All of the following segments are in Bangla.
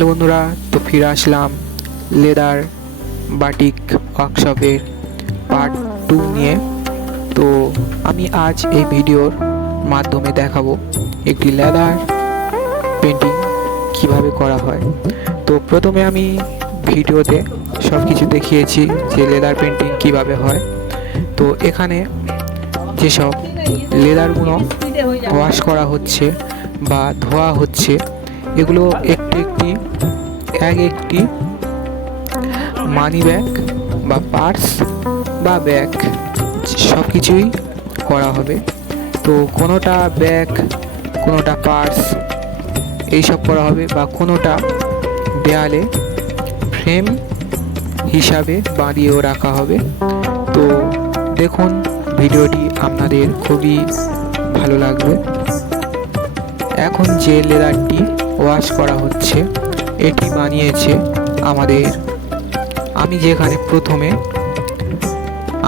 হ্যালো বন্ধুরা, তো ফিরে আসলাম লেদার বাটিক ওয়ার্কশপের পার্ট টু নিয়ে। তো আমি আজ এই ভিডিওর মাধ্যমে দেখাবো একটি লেদার পেন্টিং কীভাবে করা হয়। তো প্রথমে আমি ভিডিওতে সব কিছু দেখিয়েছি যে লেদার পেন্টিং কীভাবে হয়। তো এখানে যেসব লেদারগুলো ওয়াশ করা হচ্ছে বা ধোয়া হচ্ছে এগুলো একটি একটি, এক একটি মানি ব্যাগ বা পার্স বা ব্যাগ সব কিছুই করা হবে। তো কোনোটা ব্যাগ কোনোটা পার্স এইসব করা হবে বা কোনোটা দেয়ালে ফ্রেম হিসাবে বাঁধিয়েও রাখা হবে। তো দেখুন, ভিডিওটি আপনাদের খুবই ভালো লাগবে এখন যে লেদারটি ওয়াশ করা হচ্ছে। এটি বানিয়েছে আমাদের, আমি যেখানে প্রথমে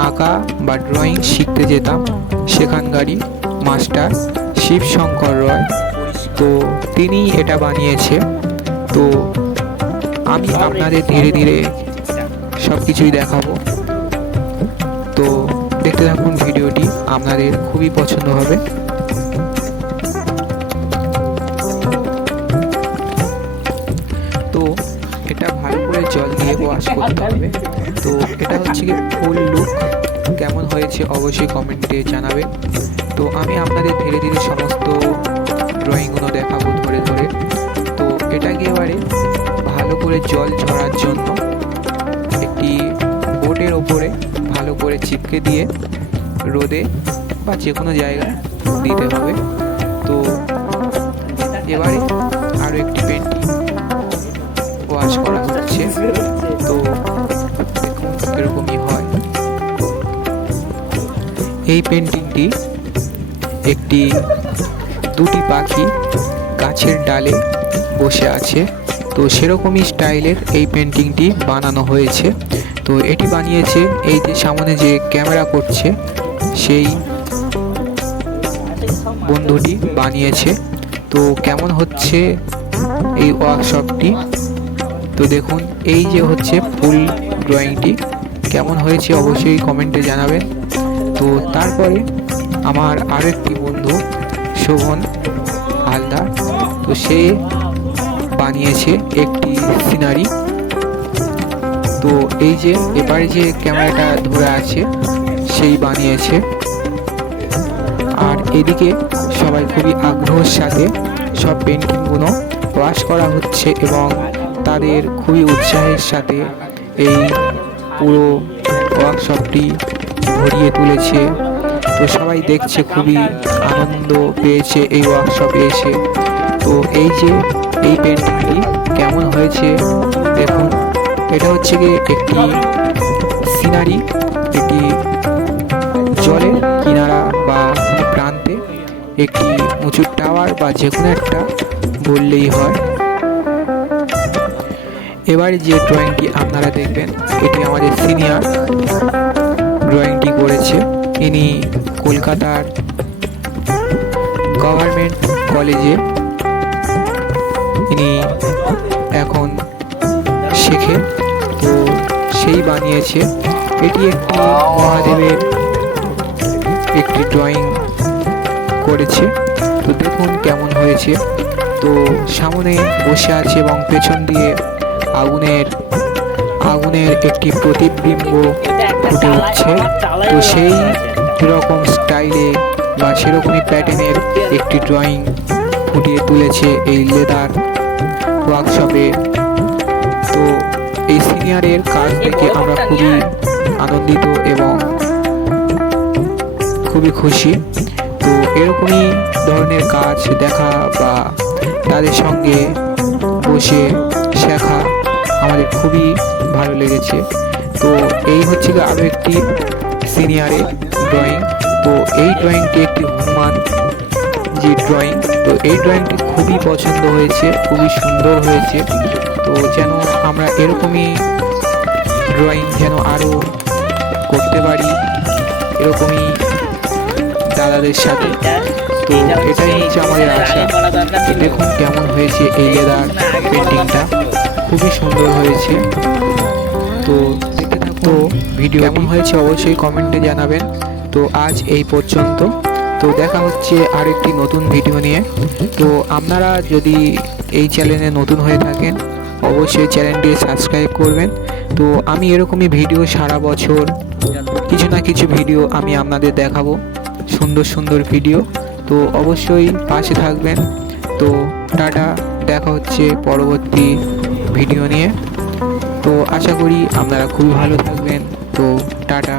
আঁকা বা ড্রয়িং শিখতে যেতাম, সেখানকারই মাস্টার শিবশঙ্কর রয়। তো তিনি এটা বানিয়েছে। তো আমি আপনাদের ধীরে ধীরে সব কিছুই দেখাবো। তো দেখতে থাকুন ভিডিওটি, আপনাদের খুবই পছন্দ হবে। ওয়াশ করতে হবে তো এটা হচ্ছে কি ফুল লুক কেমন হয়েছে অবশ্যই কমেন্টে জানাবেন তো আমি আপনাদের ধীরে ধীরে সমস্ত ড্রয়িংগুলো দেখাবো ধরে ধরে। তো এটাকে এবারে ভালো করে জল ঝরার জন্য একটি বোটের ওপরে ভালো করে চিপকে দিয়ে রোদে বা যে কোনো জায়গায় দিতে হবে। তো এবারে আরও একটি পেন্টিং ওয়াশ করা হচ্ছে। এই পেন্টিংটি একটি দুটি পাখি গাছের ডালে বসে আছে। তো সেরকমই স্টাইলের এই পেন্টিংটি বানানো হয়েছে। তো এটি বানিয়েছে এই যে সামনে যে ক্যামেরা করছে, সেই বন্ধুটি বানিয়েছে। তো কেমন হচ্ছে এই ওয়ার্কশপটি তো দেখুন, এই যে হচ্ছে ফুল ড্রয়িংটি কেমন হয়েছে অবশ্যই কমেন্টে জানাবেন। তো তারপরে আমার আরও একটি বন্ধু শোভন হালদার, তো সে বানিয়েছে একটি সিনারি। তো এই যে, এবারে যে ক্যামেরাটা ধরে আছে, সেই বানিয়েছে। আর এদিকে সবাই খুবই আগ্রহের সাথে সব পেন্টিংগুলো ওয়াশ করা হচ্ছে এবং তাদের খুবই উৎসাহের সাথে এই পুরো ওয়ার্কশপটি ভরিয়ে তুলেছে। তো সবাই দেখছে, খুবই আনন্দ পেয়েছে এই ওয়ার্কশপে এসে। তো এই যে, এই পেন্টিংটি কেমন হয়েছে, দেখুন। এটা হচ্ছে গিয়ে একটি সিনারি এটি জলের কিনারা বা প্রান্তে একটি উঁচু টাওয়ার বা যে কোনো একটা বললেই হয়। এবারে যে ড্রয়িংটি আপনারা দেখবেন, এটি আমাদের সিনিয়র ড্রয়িংটি করেছে। ইনি কলকাতার গভর্নমেন্ট কলেজে ইনি এখন শেখে। তো সেই বানিয়েছে। এটি একটি মহাদেবের একটি ড্রয়িং করেছে। তো দেখুন কেমন হয়েছে। তো সামনে বসে আছে এবং পেছন দিয়ে আগুনের আগুনের একটি প্রতিবিম্ব ফুটে উঠছে। তো সেই রকম স্টাইলে বা সেরকমই প্যাটার্নের একটি ড্রয়িং ফুটিয়ে তুলেছে এই লেদার ওয়ার্কশপে তো এই সিনিয়রের কাজ দেখে আমরা খুবই আনন্দিত এবং খুবই খুশি। তো এরকমই ধরনের কাজ দেখা বা তাদের সঙ্গে বসে শেখা আমাদের খুবই ভালো লেগেছে। তো এই হচ্ছে আরও একটি সিনিয়রের ড্রয়িং তো এই ড্রয়িংটি একটি হনুমান যে ড্রয়িং তো এই ড্রয়িংটি খুবই পছন্দ হয়েছে, খুবই সুন্দর হয়েছে। তো যেন আমরা এরকমই ড্রয়িং যেন আরও করতে পারি, এরকমই দাদাদের সাথে। তো এটাই হচ্ছে আমাদের আশা। দেখুন কেমন হয়েছে এই লেদার পেন্টিংটা খুবই সুন্দর হয়েছে। তো তো ভিডিও কেমন হয়েছে অবশ্যই কমেন্টে জানাবেন। তো আজ এই পর্যন্ত। তো দেখা হচ্ছে আরেকটি নতুন ভিডিও নিয়ে। তো আপনারা যদি এই চ্যানেলে নতুন হয়ে থাকেন, অবশ্যই চ্যানেলটি সাবস্ক্রাইব করবেন। তো আমি এরকমই ভিডিও সারা বছর, কিছু না কিছু ভিডিও আমি আপনাদের দেখাবো। সুন্দর সুন্দর ভিডিও। তো অবশ্যই পাশে থাকবেন। তো টাটা, দেখা হচ্ছে পরবর্তী ভিডিও নিয়ে। তো আশা করি আপনারা খুবই ভালো থাকবেন। তো টাটা।